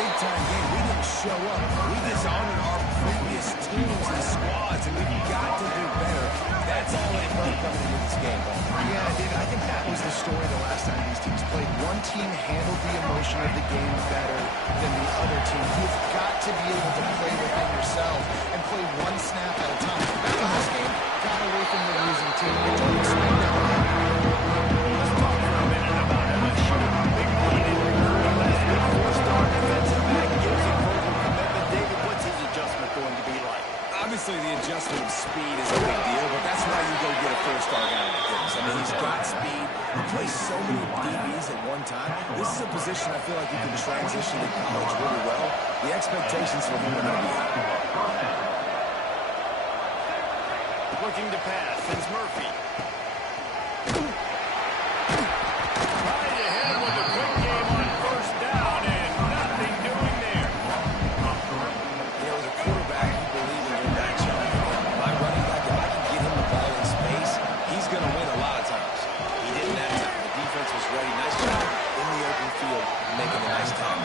big-time game. We didn't show up. We dishonored our previous teams and squads, and we've got to do better. That's all they've done coming into this game. Yeah, David, I think that was the story the last time these teams played. One team handled the emotion of the game better than the other team. You've got to be able to play within yourself and play one snap at a time. That last game got away from the losing team. It didn't explain that way. Let's talk for a minute about LSU. Big play in recruiting last week. Four-star defensive back gives him vocal commitment. David, what's his adjustment going to be like? Obviously, the adjustment of speed is a big deal, but that's why you go get a four-star guy like this. I mean, he's got speed. He plays so many DBs at one time. This is a position I feel like you can transition in college really well. The expectations for him are going to be high. Looking to pass, sends Murphy. Trying to hit him with a quick game on first down, and nothing doing there. You know, as a quarterback, you believe in your matchup. My running back, if I can get him the ball in space, he's going to win a lot of times. He didn't that time. The defense was ready. Nice job in the open field, making a nice tackle.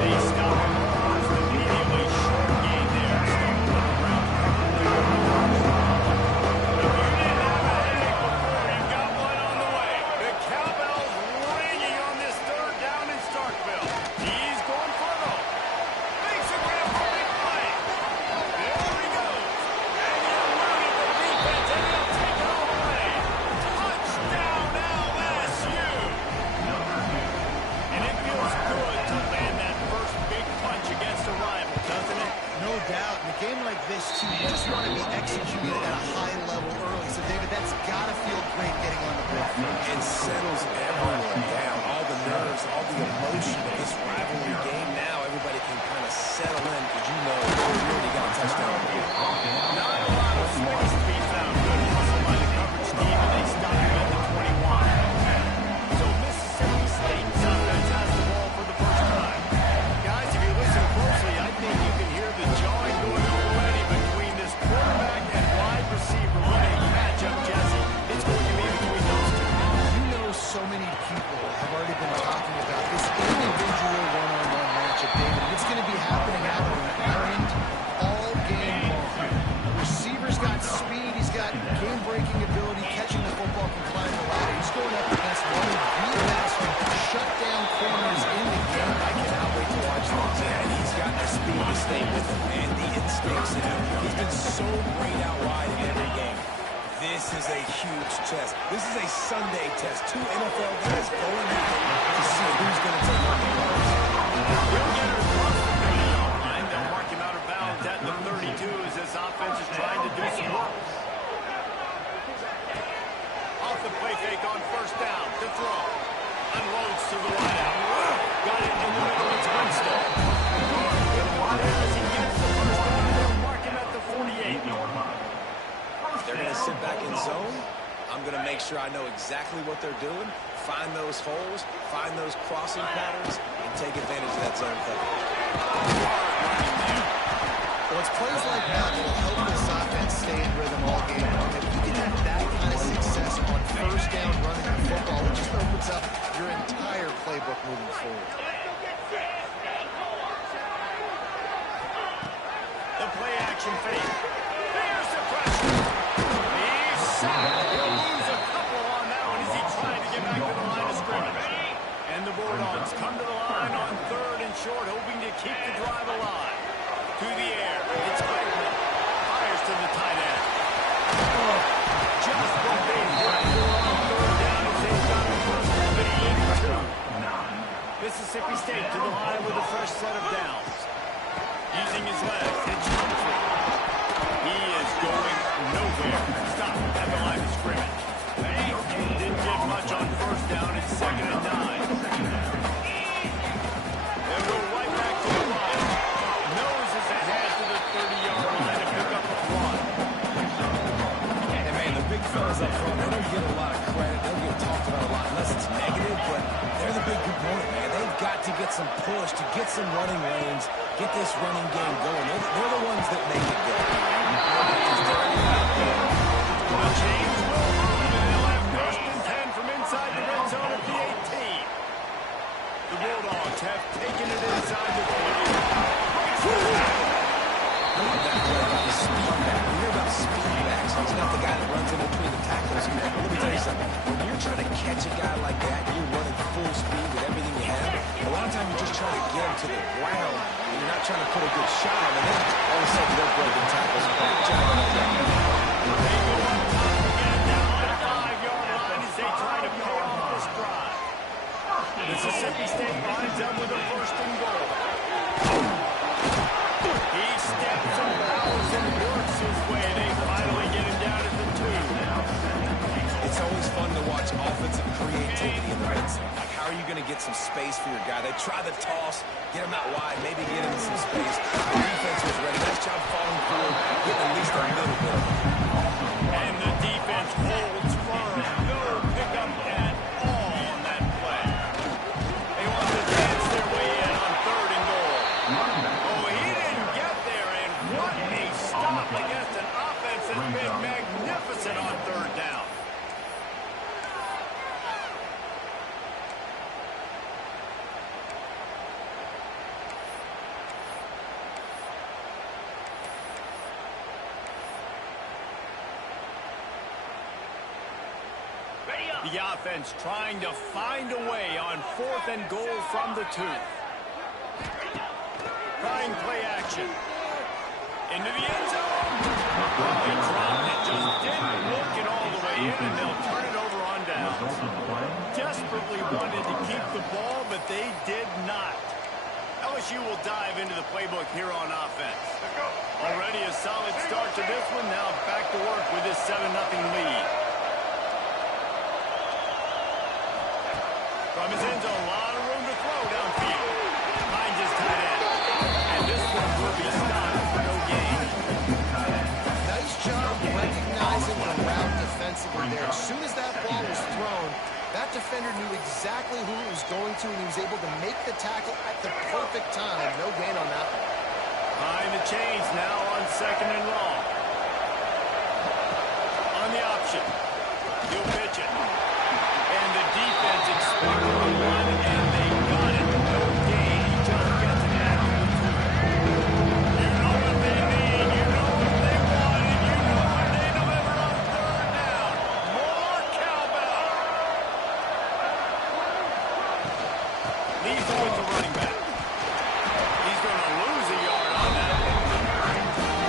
They stop him almost immediately. Short game there. Stop him on the ground. If you didn't have a headache before, you've got one on the way. The cowbell's ringing on this third down in Starkville. He's going for it all. Makes a grab for big play. There he goes. And he eluded the defense, and he'll take it all away. Touchdown LSU. And it feels good to land that first big punch against a rival, doesn't it? No doubt. In a game like this, too, you just want to be executed at a high level early. So, David, that's got to feel great getting on the board. And settles everyone down. All the nerves, all the emotion of this rivalry game. Now everybody can kind of settle in because you know you already got a touchdown on the board. Not a lot of space to be found. Good hustle by the coverage team, and they stop him at the 21. So Mississippi State's offense has the ball for the first time. Guys, if you listen closely, I think you can hear the jawing going already between this quarterback and wide receiver. What a matchup, Jesse. It's going to be between those two. You know, so many people have already been talking about this individual one-on-one matchup, David. And it's going to be happening out on our end all game long. Receiver's got speed. He's got game-breaking ability, catching the football, can climb the ladder. He's going up against one of the best shutdown corners in the game. I cannot wait to watch this. And he's got the speed to stay with him and the instincts in him. He's been so great out wide in every game. This is a huge test. This is a Sunday test. Two NFL guys going at it to see who's going to take on the Colts. He'll get her across the 30-yard line. They'll mark him out of bounds at the 32 as this offense is trying to do some work. Off the play fake on first down to throw. Unloads to the wideout. Got it in the middle. It's Winston. As he gets the first down, they'll mark him at the 48-yard line. They're going to sit back in zone. I'm going to make sure I know exactly what they're doing, find those holes, find those crossing patterns, and take advantage of that zone coverage. Well, it's plays like that that will help this offense stay in rhythm all game long. If you can have that kind of success on first down running the football, it just opens up your entire playbook moving forward. The play action fake. There's the pressure. He's sacked. He'll lose a couple on that one as he tried to get back to the line of scrimmage. And the Bulldogs come to the line on third and short, hoping to keep the drive alive. To the air. It's Bregman. Fires to the tight end. Just what they hit for on third down as they've got a first down and 2. Mississippi State to the line with a fresh set of downs. Using his legs, it's Humphrey. He is going nowhere. Stop at the line of scrimmage. Didn't get much on first down. It's 2nd and 9. They'll go right back to the line. Noses ahead to the 30-yard line to pick up a run. Hey, man, the big fellas up front, they don't get a lot of credit. They'll get talked about a lot unless it's negative, but they're the big component, man. They've got to get some push, to get some running lanes, get this running game going. They're the ones that make it go. The change will move, and they'll have first and 10 from inside the red zone at the 18. The Bulldogs have taken it inside the Listen, man, let me tell you something. When you're trying to catch a guy like that, and you're running full speed with everything you have, a lot of times you're just trying to get him to the ground, and you're not trying to put a good shot on him, and then all of a sudden they're breaking tackles. Great job on that guy. They go up top and get it down to the 5-yard line as they try to pay off this drive. Mississippi State lines up with a 1st and goal. He steps and powers and works his way. They finally get him down at the 2. It's always fun to watch offensive creativity in the red zone. Like, how are you going to get some space for your guy? They try the toss, get him out wide, maybe get him some space. The defense was ready. Nice job falling forward, getting at least a little bit of it. And the defense holds firm. No pickup at all on that play. They want to dance their way in on 3rd and goal. Oh, he didn't get there, and what a stop against an offense that's been magnificent on 3rd down. The offense trying to find a way on 4th and goal from the 2. Trying play action. Into the end zone. Oh, he dropped it. Just didn't look it all the way in, and they'll turn it over on downs. Desperately wanted to keep the ball, but they did not. LSU will dive into the playbook here on offense. Already a solid start to this one. Now back to work with this 7-0 lead. From his end zone, a lot of room to throw downfield. Finds his tight end. And this one will be stopped for no gain. Nice job recognizing the route defensively there. As soon as that ball was thrown, that defender knew exactly who it was going to, and he was able to make the tackle at the perfect time. No gain on that one. Behind the chains now on 2nd and long. On the option. He'll pitch it. And the defense expected the run, and they got it. No gain. He just gets it back to the 2. You know what they need. You know what they want. And you know what they delivered on 3rd down. More cowbell. Leaves it with the running back. He's going to lose a yard on that.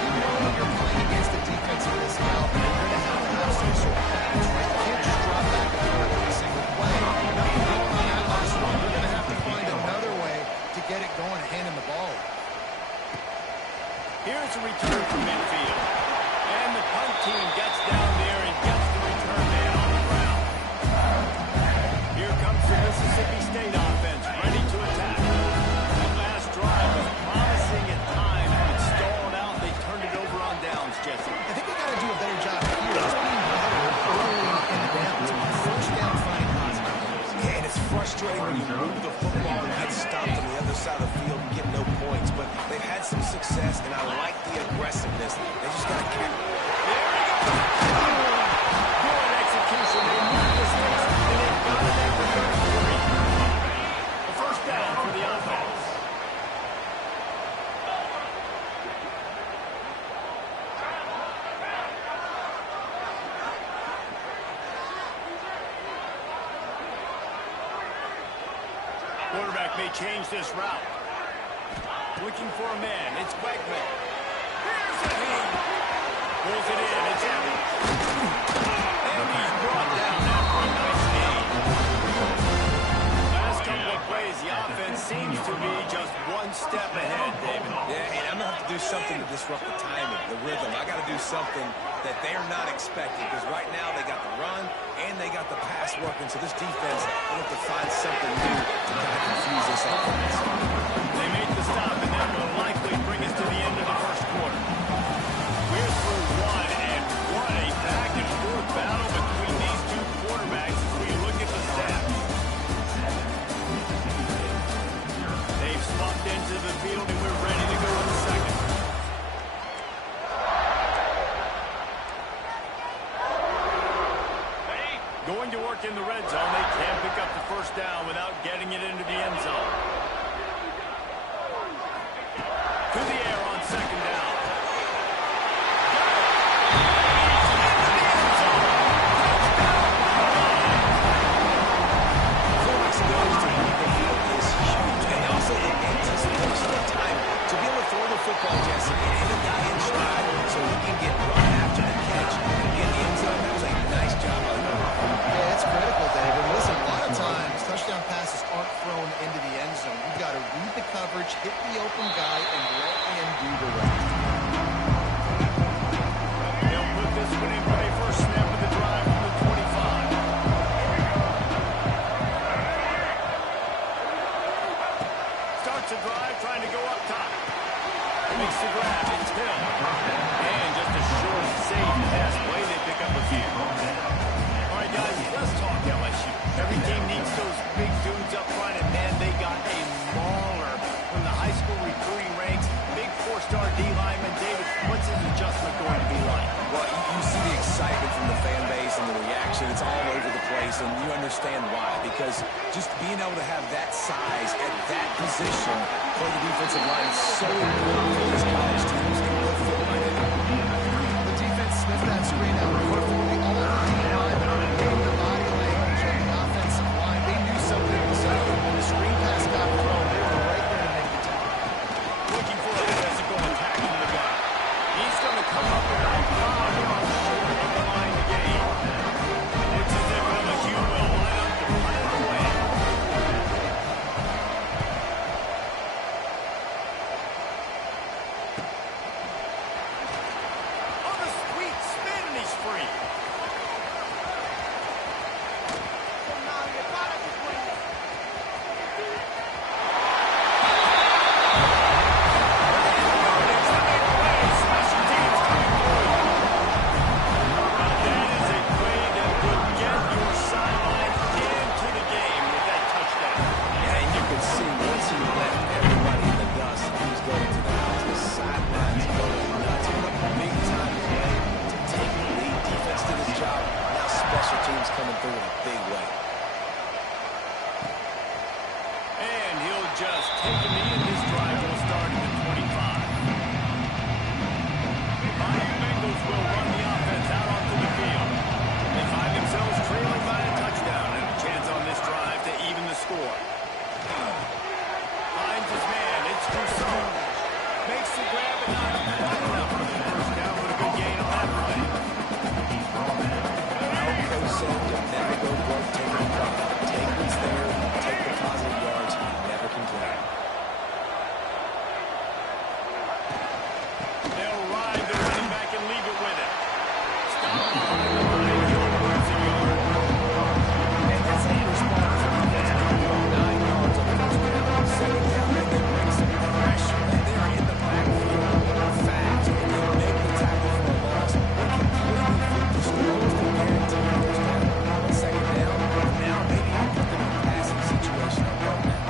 You know when you're playing against a defense of this caliber, you're going to have some sort of patterns, right? You can't just drop back and throw every single play. Nothing going on that last one. You're going to have to find another way to get it going, handing the ball. Here's a return from midfield. And the punt team gets down there and gets the return man on the ground. Here comes the Mississippi State offense, ready to attack. That last drive was promising at times, but stalled out. They turned it over on downs, Jesse. I think they got to do a better job here. Just being better early in the downs. On 1st down, finding positive. Yeah, and it's frustrating when you move the football and get stopped on the other side of the field and get no points. But they've had some success, and I like the aggressiveness. They just got to carry. Good execution. They moved the sticks, and they've got it at the 33. A 1st down for the offense. Quarterback may change this route. Looking for a man. It's Wegman. Here's a knee. Pulls it in. It's Evans. And he's brought down after a nice gain. Last couple of plays, the offense seems to be just one step ahead, David. Yeah, and I'm going to have to do something to disrupt the timing, the rhythm. I got to do something that they're not expecting, because right now they got the run and they got the pass working. So this defense will have to find something new to kind of confuse this offense. They made the stop, and that will likely bring us to the end of the 1st quarter. We're through one, and what a back-and-forth battle between these two quarterbacks as we look at the stats. They've swapped into the field, and we're ready to go in the 2nd. Going to work in the red zone. They can't pick up the 1st down without getting it into the end zone. coverage, hit the open guy, and let him do the rest. They'll put this one in play for a snap of the drive from the 25. Starts a drive, trying to go up top. Makes the grab, it's Hill. And just a short, safe pass play, they pick up a few. All right, guys, let's talk LSU. Every team needs those big dudes up front, and man, they got a mauler from the high school recruiting ranks. Big four-star D lineman. David, what's his adjustment going to be like? Well, you see the excitement from the fan base and the reaction. It's all over the place, and you understand why. Because just being able to have that size at that position for the defensive line is so important for these college teams. And we'll feel like it. The defense sniffed that screen out perfectly. All of the D-linemen gave the body language of the offensive line. They knew something was up. When the screen pass got thrown, they were right there to make the tackle. Looking for a physical attack from the guy. He's going to come up with that foul on the shoulder of the line to gain. It's as if LSU will line up to punt it away. On the sweet spin, and he's free. Coming through in a big way. And he'll just take a knee, and this drive will start at the 25. Bayou Bengals will run the offense out onto the field. They find themselves trailing by a touchdown and a chance on this drive to even the score. Finds his man. It's Rousseau. Makes the grab and not quite enough for the first down, but a good gain on that play. Said you'll never go broke taking a profit. Take what's there, take the positive yards, and you never complain. They'll ride the running back and leave it with it. Stop behind the line. He'll lose a yard. And that's how you respond to defense. 9 yards on the first down. Second down, they can bring some pressure. And they're in the backfield fast. And they make the tackle for a loss. They completely flip the stones to guarantee the first down. On second down, now maybe you put them in a passing situation on one down.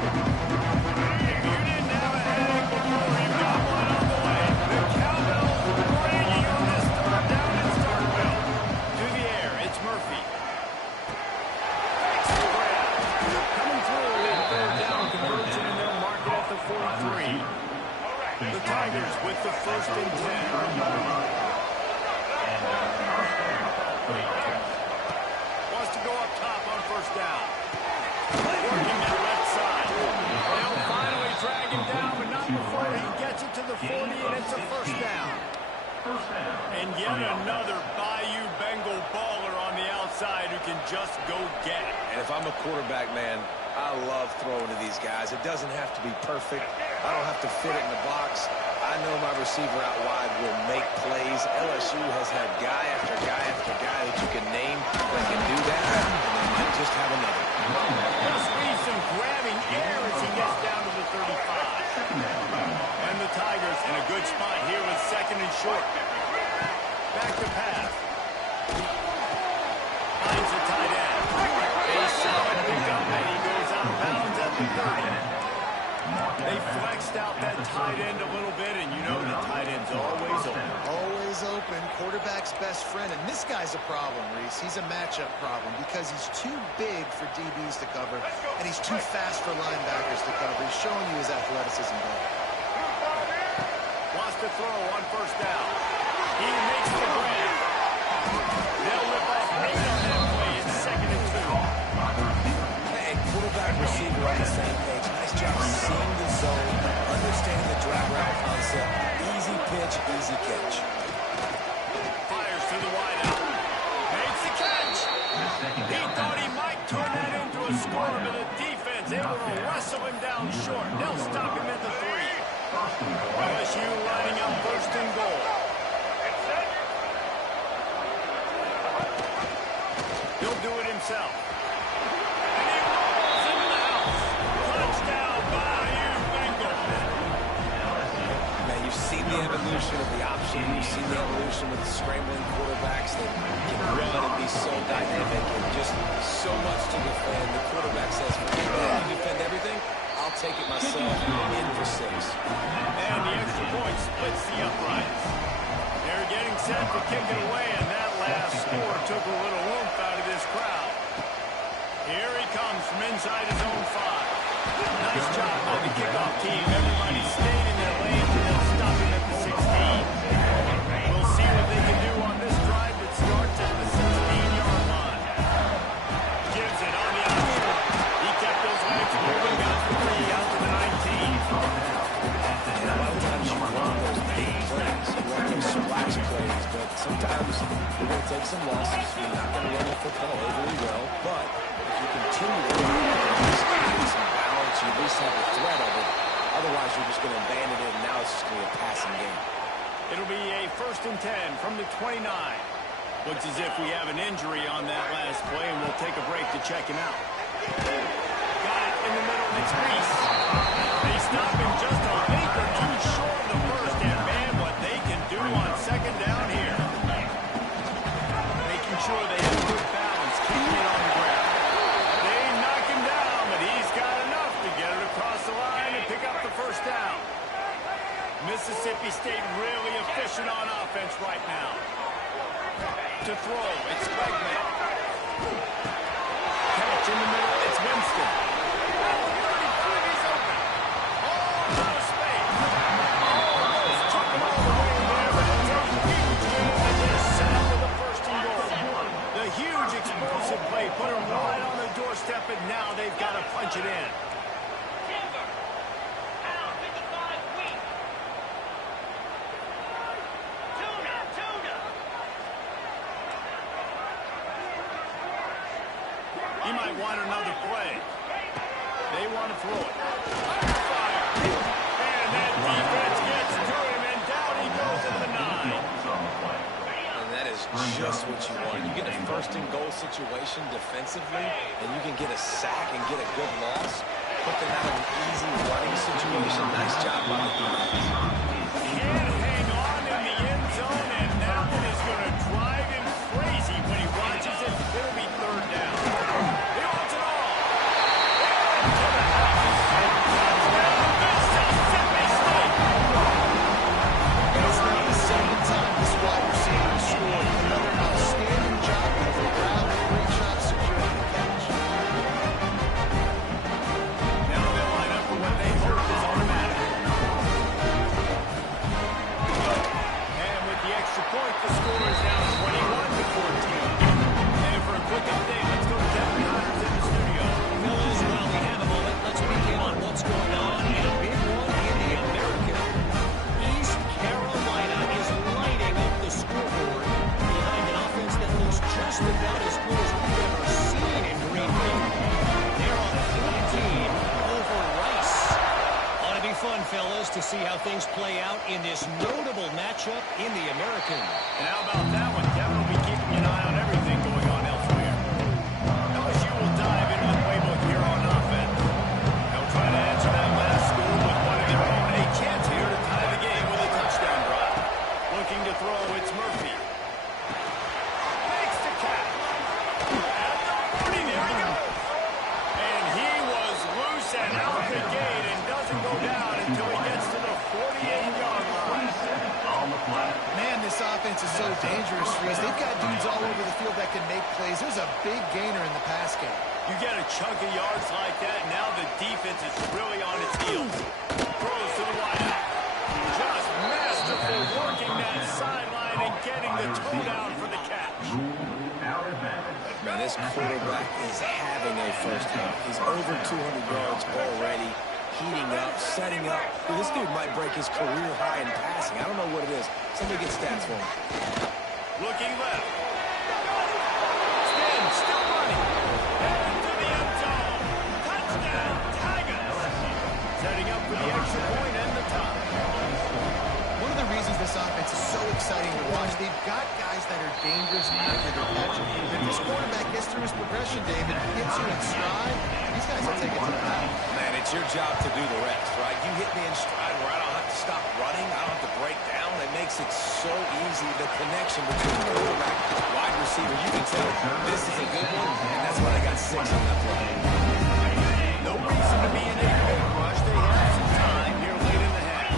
If you didn't have a headache before, you've got one on the way. The cowbells ringing on this third down in Starkville. To the air, it's Murphy. Takes the grab. Coming through in third down conversion, and they'll mark it at the 43. The Tigers with the first and 10. Wants to go up top on first down. Working that left side. They'll finally drag him down, but not before he gets it to the 40, and it's a first down. And yet another Bayou Bengal baller on the outside who can just go get it. And if I'm a quarterback, man, I love throwing to these guys. It doesn't have to be perfect. I don't have to fit it in the box. I know my receiver out wide will make plays. LSU has had guy after guy after guy that you can name that can do that, and they might just have another. He'll squeeze some grabbing air as he gets down to the 35. And the Tigers in a good spot here with second and short. Back to pass. Finds a tight end. A solid pickup, and he goes out of bounds at the 30. They flexed out that tight end a little bit, and you know the tight end's always open. Always open, quarterback's best friend. And this guy's a problem, Reese. He's a matchup problem because he's too big for DBs to cover, and he's too fast for linebackers to cover. He's showing you his athleticism there. Wants to throw on first down. He makes the grab. They'll rip off 8 on that play. It's second and 2. Hey, quarterback receiver on the same page. Nice job seeing the zone, understanding the drag route concept. Easy pitch, easy catch. Fires to the wideout. Makes the catch. He thought he to score, but the defense able to wrestle him down short. They'll stop him at the 3. LSU lining up first and goal. He'll do it himself. And he rolls into the house. Touchdown, Bayou Bengals. Now, you've seen the evolution of the option. You've seen the evolution with the scrambling quarterbacks that can run and be so dynamic and just so much to defend. The quarterback says, you defend everything, I'll take it myself. In for 6. And the extra point splits the uprights. They're getting set to kick it away, and that last score took a little oomph out of this crowd. Here he comes from inside his own 5. Nice job by the kickoff team. Everybody stayed in their lane and they'll stop him at the 16. We'll see what they can do on this drive that starts at the 16-yard line. Gives it on the option. He kept those legs moving, got the 3 out to the 19. And a lot of times you want those big plays, you want those splash plays, but sometimes you're going to take some losses. You're not going to run the football overly well, but if you continue to run some balance, you at least have the threat of it. Otherwise, you're just going to abandon it, and now it's just going to be a passing game. It'll be a 1st and 10 from the 29. Looks as if we have an injury on that last play, and we'll take a break to check him out. Got it in the middle. It's Reese. They stop him just a length or 2 short of the first, and man, what they can do on 2nd down here. Making sure they have good balance, keeping it on the ground. They knock him down, but he's got enough to get it across the line and pick up the 1st down. Mississippi State really efficient on offense right now. To throw, it's Wegman. Catch in the middle, it's Winston. He's open. Oh, out of space. Almost took him all the way there, but it's a huge game, and they're set up with a 1st and goal. The huge explosive play put him right on the doorstep, and now they've got to punch it in. He might want another play. They want to throw it. Fire. And that defense gets to him, and down he goes at the 9. And that is just what you want. You get a 1st and goal situation defensively, and you can get a sack and get a good loss. Put them out of an easy running situation. Nice job by the defense. Can't hang on in the end zone, and that one is going to drive him crazy when he watches it. It'll be 3rd down. He wants it all. To the house. Mississippi State. It's not the 2nd time this wide receiver has scored. Another outstanding job of the route. Great job securing the catch. Now they'll line up for what they hope is automatic. And with the extra point, the score is now 21-14. And for a quick update, let's go to Kevin Connors in the studio. Fellas, while we have a moment, let's begin on what's going on in a big one in the American. East Carolina is lighting up the scoreboard behind an offense that looks just about as good as we've ever seen in Green Bay. They're on 14 over Rice. Ought to be fun, fellas, to see how things play out in this notable matchup in the American. And how about that one? Kevin will be keeping an eye on everything going on elsewhere. LSU will dive into the playbook here on offense. They'll try to answer that last score with one of their own. A chance here to tie the game with a touchdown drive. Looking to throw, it's Murphy. Makes the catch. At the 40, there he goes. And he was loose and out the gate and doesn't go down until he gets to the 48-yard line. Man, this offense is so dangerous, Reese. They've got dudes all over the field that can make plays. There's a big gainer in the pass game. You get a chunk of yards like that, now the defense is really on its heels. Throws to the wideout. Just masterful working that sideline and getting the toe down for the catch. Man, this quarterback is having a 1st half. He's over 200 yards already, heating up, setting up. Dude, this dude might break his career high in passing. I don't know what it is. Somebody get stats for him. Looking left. Spin, still running. Headed to the end zone. for the extra point and the tie. One of the reasons this offense is so exciting to watch, they've got guys that are dangerous after the catch. If this quarterback gets through his progression, David, hits you in stride, these guys will take it to the house. Man, it's your job to do the rest, right? You hit me in stride where I don't have to stop running. I don't have to break down. It makes it so easy, the connection between the quarterback and wide receiver. You can tell this is a good one, and that's why they got 6 on that play. No reason to be in a big rush. They have some time here late in the half.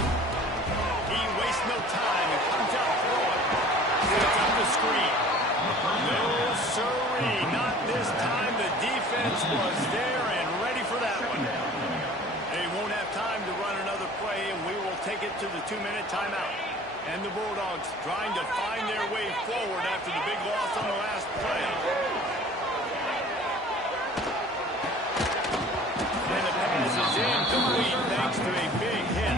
He wastes no time and comes out throwing. Sets up the screen. No, sirree. Not this time. The defense was there and ready for that one. They won't have time to run another play, and we will take it to the 2-minute timeout. And the Bulldogs trying to find their way forward after the big loss on the last play. And the pass is incomplete thanks to a big hit.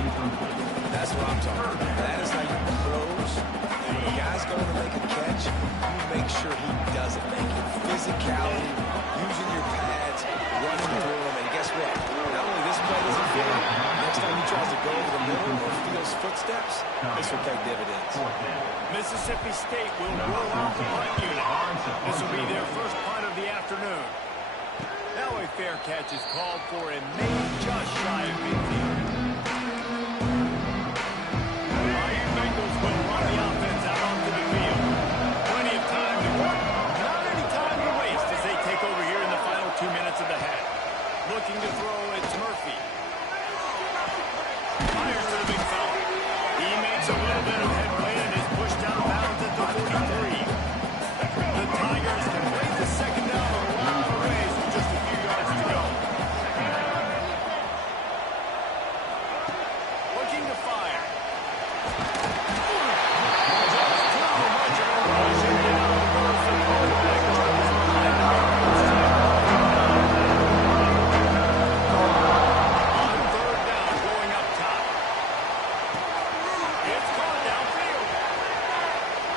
That's what I'm talking about. That is how you throws. And when a guy's going to make a catch, you make sure he doesn't make it. Physicality, using your pads, running through him, and guess what? Not only this play doesn't fit him, next time he tries to go over the middle or feels footsteps, this will pay dividends. Mississippi State will roll out the punt unit. This will be their first punt of the afternoon. Now a fair catch is called for and made just shy of midfield. Iron Bengals will run the offense out onto the field. Plenty of time to work. Not any time to waste as they take over here in the final 2 minutes of the half. Looking to throw, it's Murphy. Fires to the big fella. He makes a little bit of headway and is pushed out of bounds at the 43. The Tigers can break the second down a lot of ways with just a few yards to go. Looking to fire. Just too much of a rush and down goes the quarterback. On third down, going up top. It's caught downfield.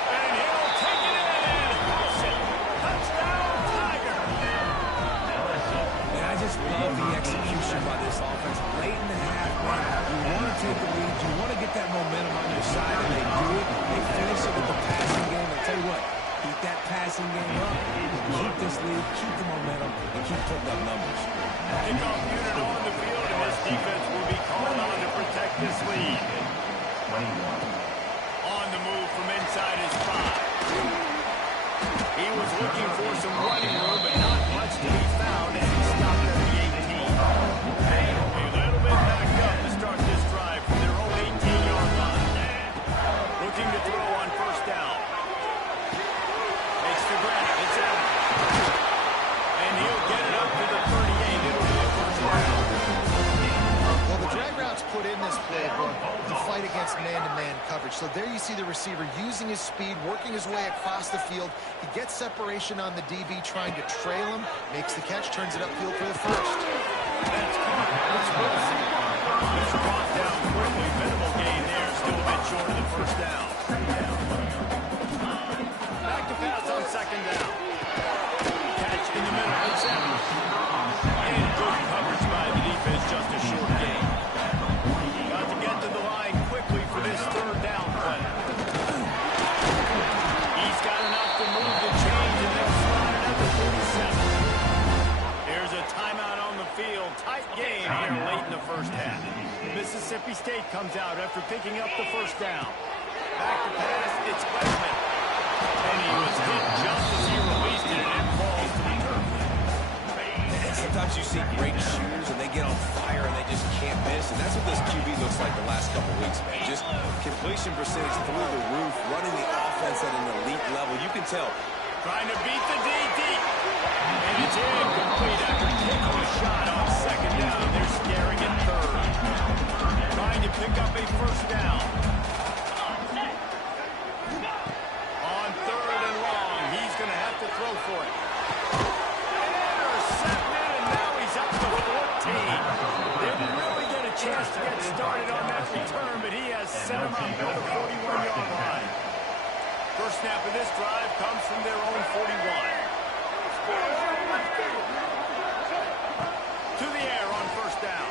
And he'll take it in and hooks it. Touchdown, Tiger. Man, I just love the execution by this offense. Late in the half, man, you want to take the lead. You want to get that momentum on your side, and they do it. They finish it with the passing game. I'll tell you what, keep that passing game up. Keep this lead, keep the momentum, and keep putting up numbers. Kickoff unit on the field, and this defense will be called on to protect this lead. On the move from inside his 5. He was looking for some running room, but not much to be found as he stopped at the 18. A little bit backed up to start this drive from their own 18-yard line. Looking to throw on first down. Makes the grab. It's out. And he'll get it up to the 38. It'll be a first down. Well, the drag routes put in this playbook to fight against man-to-man coverage. So there you see the receiver using his speed, working his way across the field. He gets separation on the DB, trying to trail him, makes the catch, turns it upfield for the first. That's caught. It's Wilson. He's brought down quickly. Minimal gain there. Still a bit short of the first down. Back to pass on second down. Catch in the middle. It's out. And good coverage by the defense. Just a short gain. Got to get to the line quickly for this third down play. He's got enough to move the change and then slide it at the 47. Here's a timeout on the field. Tight game here late in the first half. Mississippi State comes out after picking up the first down. Back to pass, it's Westman. And he was hit just as he released it and falls to the turf. And sometimes you see great shooters and they get on fire and they just can't miss. And that's what this QB looks like the last couple weeks, man. Just completion percentage through the roof, running the offense at an elite level. You can tell. Trying to beat the DD. And it's incomplete after taking a shot on second down. They're scaring at third. Trying to pick up a first down. On third and long, he's going to have to throw for it. Intercepted, and now he's up to 14. Didn't really get a chance to get started on that return, but he has set him up at the 41-yard line. First snap of this drive comes from their own 41. To the air on first down.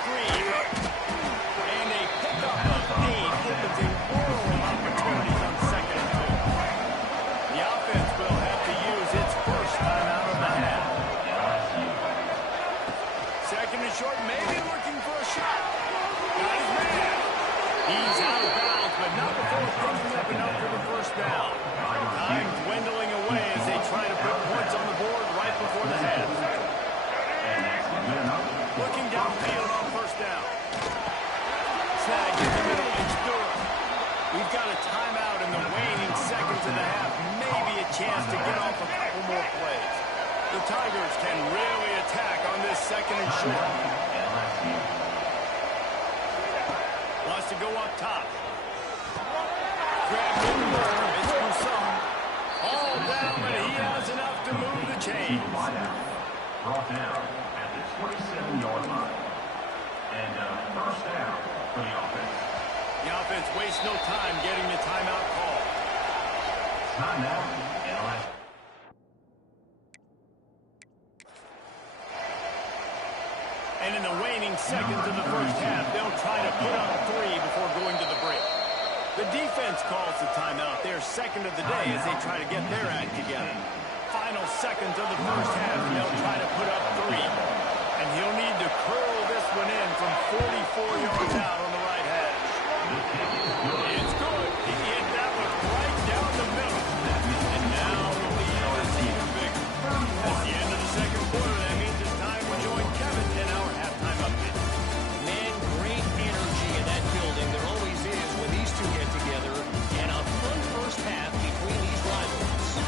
screen. And a pickup of 8 opens a world of opportunities on 2nd and 2. The offense will have to use its first timeout of the half. 2nd and short, maybe looking for a shot. Got his man. He's out of bounds, but not before picking up enough for the first down. Time dwindling away as they try to put points on the board right before the half. Looking downfield on first down. Snag in the middle and Stewart. We've got a timeout in the waning seconds of the half. Maybe a chance to get off a couple more plays. The Tigers can really attack on this 2nd and short. Wants to go up top. Grab one more. It's Rousseau. All down, but he has enough to move the chains. Brought down at the 27-yard line. And first down for the offense. The offense wastes no time getting the timeout call. Timeout in last. And in the waning seconds of the first half, they'll try to put up 3 before going to the break. The defense calls the timeout, their second of the day, as they try to get their act together. Final seconds of the first half, and they'll try to put up 3. And he'll need to curl this one in from 44 yards out on the right hash. It's good. He hit that one right down the middle. And now the lead is even bigger. At the end of the second quarter, that means it's time to join Kevin in our halftime update. Man, great energy in that building. There always is when these two get together. And a fun first half between these rivals.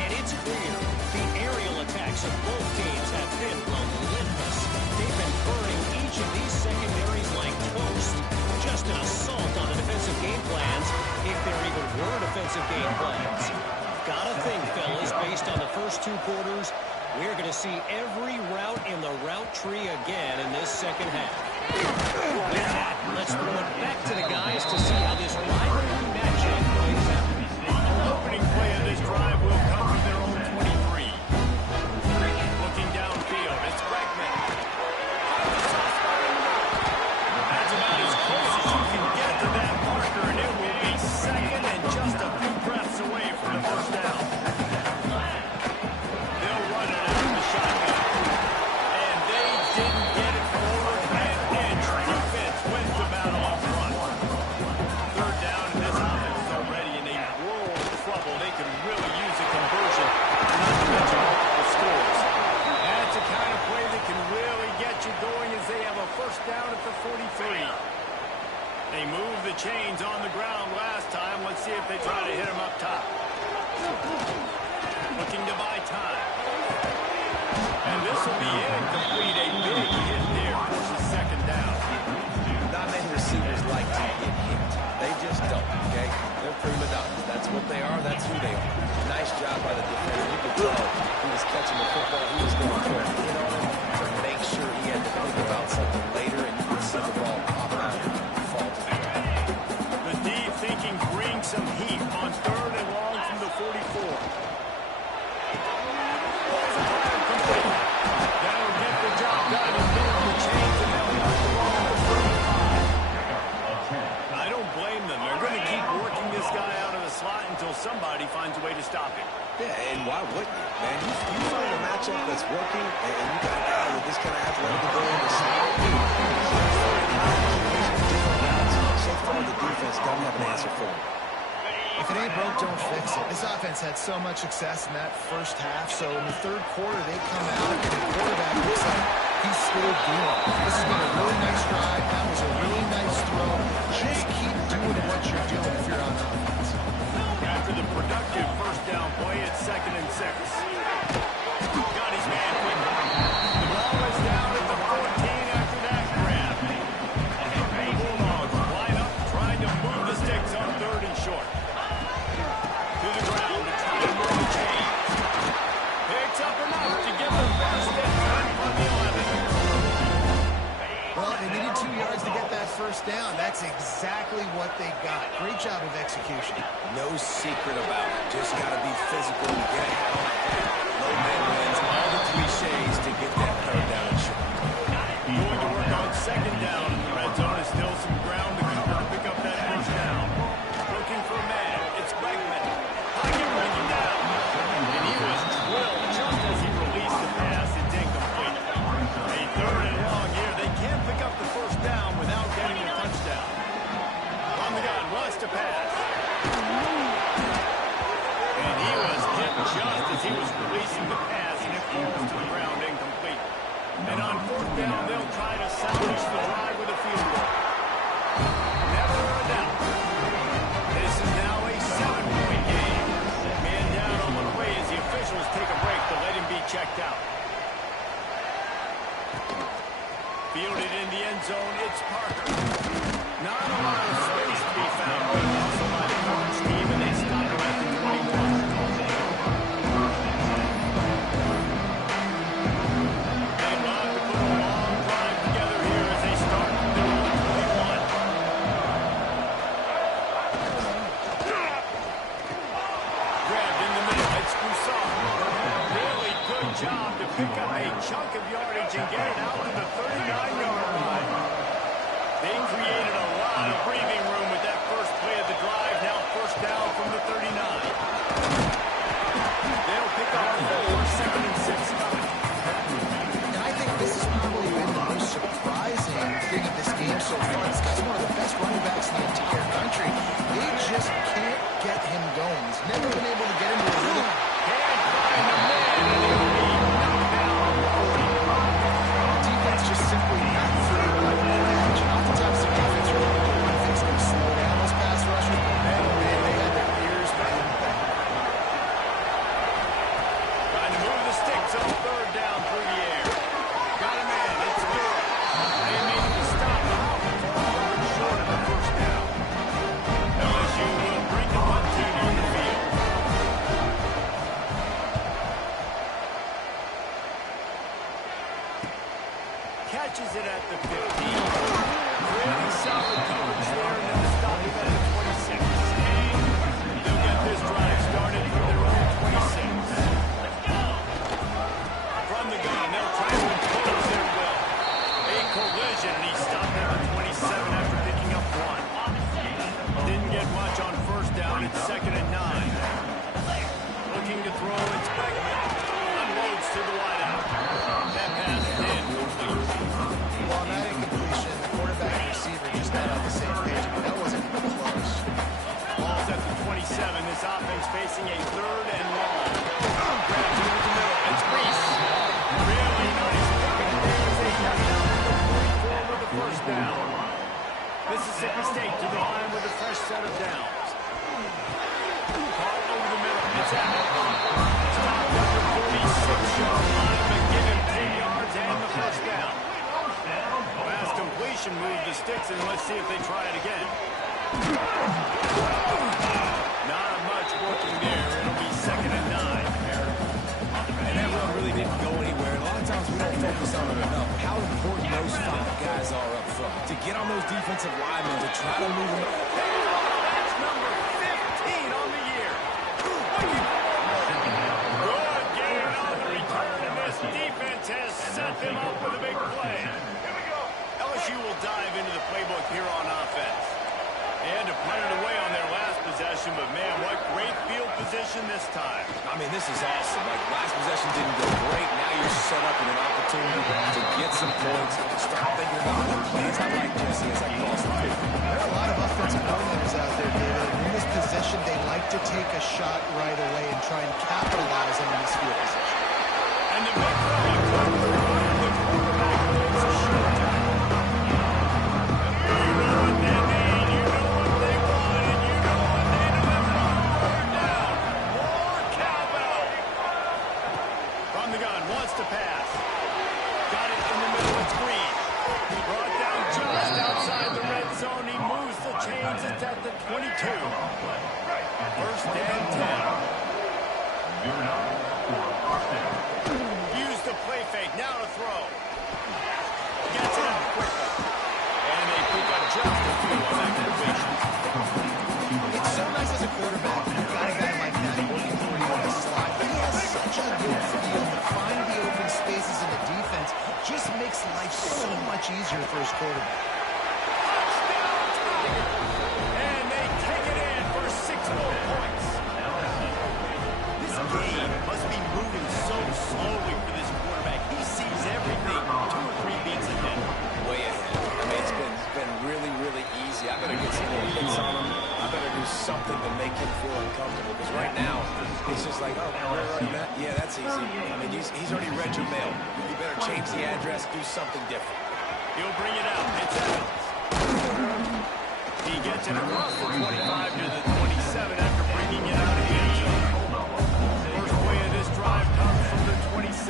And it's clear the aerial attacks of both teams have been relentless. They've been burning each of these secondaries like toast. Just an assault on the defensive game plans, if there even were defensive game plans. Gotta think, fellas, based on the first 2 quarters, we're going to see every route in the route tree again in this second half. With that, let's throw it back to the guys to see how this rivalry matchup plays out. The opening play of this drive will come from their own 23. Looking downfield, it's Bregman. That's about as close as you can get to that marker, and it will be second and just a few breaths away from the first down. They'll run it out of the shotgun. And they didn't get it forward an inch. Defense wins the battle up front. Third down, and this offense is already in a world of trouble. They could really use a conversion, not to mention multiple scores. That's the kind of play that can really get you going as they have a first down at the 43. They moved the chains on the ground last time. Let's see if they try to hit them up top. Looking to buy time. And this will be incomplete. A big hit there forces second down. Not many receivers like to get hit. They just don't, okay? They're prima donnas. That's what they are. That's who they are. Nice job by the defender. You could tell he was catching the football. He was going for a hit on him to make sure he had to think about something later, and you could see the ball pop out and fall to the ground. The deep thinking brings some heat on 3rd and long from the 44. That'll get the job done and build the chains, and they'll knock the ball on the 35. I don't blame them. They're going to keep working this guy out of the slot until somebody finds a way to stop him. Yeah, and why wouldn't you, man? You find a matchup that's working, and you got a guy with this kind of athletic ability to slot. So far, the defense doesn't have an answer for him. If it ain't broke, don't fix it. This offense had so much success in that first half, so in the 3rd quarter, they come out, and the quarterback looks like he's still doing it. This has been a really nice drive. That was a really nice throw. Just keep doing what you're doing if you're on offense. After the productive first down play, it's 2nd and 6. Got his man quickly. The ball is down at the 14 after that grab. The Bulldogs line up, trying to move the sticks on 3rd and short. To the ground to try to move the chains. Picks up enough to get the first and 10 from the 11. Well, they needed 2 yards to get that first down. That's exactly what they got. Great job of execution. No secret about it. Just got to be physical and get it on. Low man wins all the cliches to get that 3rd down and short. Going to work on 2nd checked out. Fielded in the end zone, it's Parker. Not a lot of space to be found. Good hustle by the coverage team, and they stop him at the 21. They love to put a long drive together here as they start from their own 21. Grabbed in the middle, it's Broussard. Really good job to pick up a chunk of yardage and get it out to the 39-yard line. They created a lot of breathing room with that first play of the drive. Now first down from the 39. They'll pick up 4, second and 6 coming. And I think this has probably been the most surprising thing of this game so far. This guy's one of the best running backs in the entire country. They just can't get him going. He's never been able to get into a rhythm. Can't find the man, and he'll be knocked down on the 40. Defense just simply not free like the edge. And oftentimes the defense are going to one thing's going to slow down those pass rushers. But man, oh man, they had their ears banged. Trying to move the sticks on third down through the air. Got a man, it's good. They made the stop about 4 yards short of the first down. LSU will bring the punt team on the field. Catches it at the 15. Really solid coverage there, and then the stop him at the 26. They'll get this drive started from their own 26. From the gun, they'll try to impose their will. A collision, and he stopped at the 27 after picking up 1. Didn't get much on first down. It's second and 9. Looking to throw, it's Beckman. Unloads to the wideout. That pass is incomplete. Well, on that incompletion, the quarterback and receiver just not on the same page. But that wasn't even close. Ball's at the 27. This offense facing a third and long. Grabs it over the middle. It's Reese. Really nice work there as they got it out to the 44 with the first down. Mississippi State to the line with a fresh set of downs. Caught over the middle. It's Allen. Stopped at the 46-yard line, but give him 10 yards and the first down. Pass completion, move the sticks, and let's see if they try it again. Not much working there. It'll be second and 9. And that run really didn't go anywhere. And a lot of times we don't focus on it enough. How important those 5 guys are up front. To get on those defensive linemen, to try to move them. That's number 15 on the year. Good game on the return, and this defense has set them up with a big play. LSU will dive into the playbook here on offense. They had to punt it away on their last possession, but man, what great field position this time. I mean, this is awesome. Like, last possession didn't go great. Now you're set up with an opportunity to get some points. Start thinking about what plays I like Jesse as I cross the field. There are a lot of offensive coordinators out there, David. In this position, they like to take a shot right away and try and capitalize on this field position. And the big fella comes the quarterback makes a short time. You know what they need, you know what they want, and you know what they deliver on third down. More cowbell. From the gun, wants to pass. Got it in the middle, it's Green. Brought down just outside the red zone. He moves the chains, it's at the 22. First and 10. Use the play fake, now to throw. Gets it out quickly. And they pick up just a few on that completion. It's so nice as a quarterback. You've got a guy like that working for you in the slot. He has such a good feel to find the open spaces in the defense. Just makes life so much easier for his quarterback. Touchdown Tiger! And they take it in for 6 more points. This game must be moving so slowly for this quarterback. He sees everything 2 or 3 beats ahead. Way ahead. I mean, it's been really, really easy. I better get some more hits on him. I better do something to make him feel uncomfortable. Because right now, it's just like, oh, where are you at? Yeah, that's easy. I mean, he's already read your mail. You better change the address, do something different. He'll bring it out. It's Evans. He gets it across the 25 to the 27 after bringing it out of the end zone. First play of this drive comes from the 27.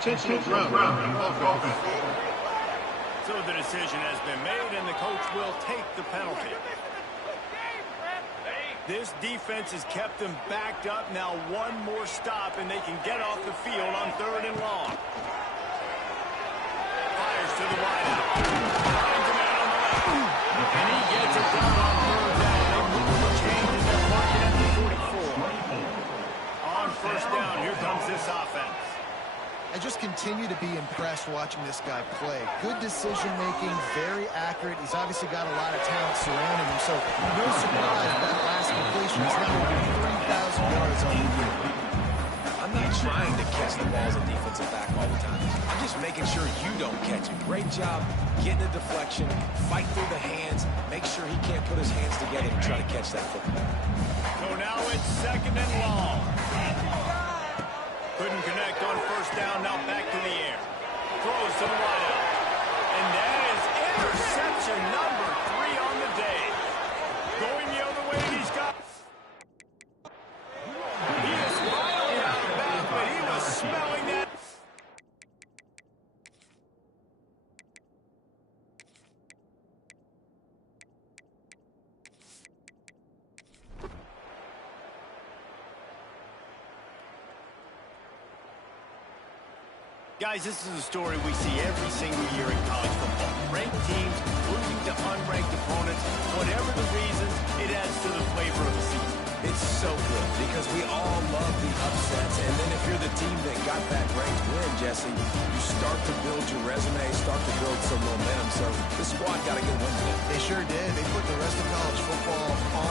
Intentional grounding offense. So the decision has been made, and the coach will take the penalty. This defense has kept them backed up. Now one more stop, and they can get off the field on 3rd and long. Fires to the wideout. Finds a man on the left. And he gets it down on 3rd down. They move the change, and they're marking at the 44. On 1st down, here comes this offense. I just continue to be impressed watching this guy play. Good decision-making, very accurate. He's obviously got a lot of talent surrounding him, so no surprise that last completion is now over 3,000 yards on the year. I'm not trying to catch the ball as a defensive back all the time. I'm just making sure you don't catch it. Great job getting a deflection, fight through the hands, make sure he can't put his hands together to try to catch that football. So now it's 2nd and long. Couldn't connect on 1st down, now back to the air. Throws to the wideout. And that is interception number 3 on the day. Going the other way, he's got... He is finally out of bounds, but he was smelling that. Guys, this is a story we see every single year in college football. Ranked teams losing to unranked opponents. Whatever the reasons, it adds to the flavor of the season. It's so good because we all love the upsets, and then if you're the team that got that ranked win, Jesse, you start to build your resume, start to build some momentum. So the squad got a good win today. They sure did. They put the rest of college football on